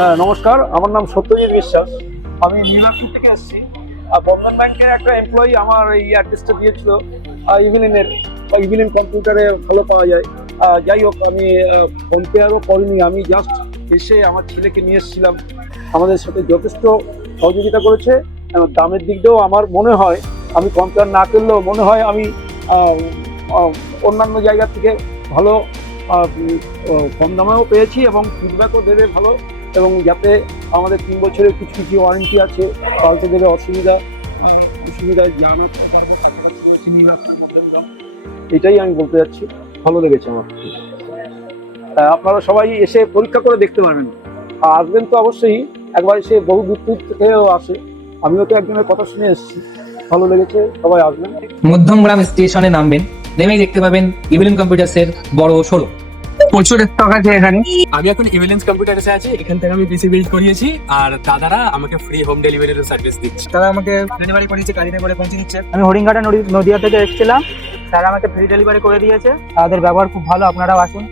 হ্যাঁ, নমস্কার। আমার নাম সত্যজিৎ বিশ্বাস। আমি নিউইয়র্ক থেকে এসেছি। বন্ধন ব্যাংকের একটা এমপ্লয়ি আমার এই অ্যাড্রেসটা দিয়েছিল। ইভিনিং কম্পিউটারে ভালো পাওয়া যায়। যাই হোক, আমি ফোনপে আরও করিনি, আমি জাস্ট এসে আমার ছেলেকে নিয়ে এসেছিলাম। আমাদের সাথে যথেষ্ট সহযোগিতা করেছে এবং দামের দিক দিয়েও আমার মনে হয়, আমি কম্পেয়ার না করলেও মনে হয় আমি আহ, আহ, অন্যান্য জায়গা থেকে ভালো কম দামেও পেয়েছি এবং ফিডব্যাকও দেবে ভালো, এবং যাতে আমাদের 3 বছরের কিছু কিছু ওয়ারেন্টি আছে, পাল্টে দেবে অসুবিধায় জানাতে পারবো এটাই আমি বলতে যাচ্ছি। ভালো লেগেছে আমার। আপনারা সবাই এসে পরীক্ষা করে দেখতে পারবেন, আর আসবেন তো অবশ্যই। একবার এসে বহু দূর দূর থেকেও আসে, আমিও তো একজনের কথা শুনে এসেছি। ভালো লেগেছে, সবাই আসবেন। মধ্যমগ্রাম স্টেশনে নামবেন, নেমেই দেখতে পাবেন ইভিলিন কম্পিউটার্সের বড় শোরুম। প্রচুর স্টক আছে এখানে। আমি এখন ইভিলেন্স কম্পিউটার্সে আছি। এখান থেকে আমি পিসি বিল্ড করিয়েছি, আর দাদারা আমাকে ফ্রি হোম ডেলিভারির সার্ভিস দিচ্ছে। তারা আমাকে ডেলিভারি করিয়েছে, গাড়িতে করে পৌঁছে দিচ্ছে। আমি হরিঙ্গাটা নদিয়া থেকে এসেছিলাম, তারা আমাকে ফ্রি ডেলিভারি করে দিয়েছে। তাদের ব্যবহার খুব ভালো, আপনারাও আসুন।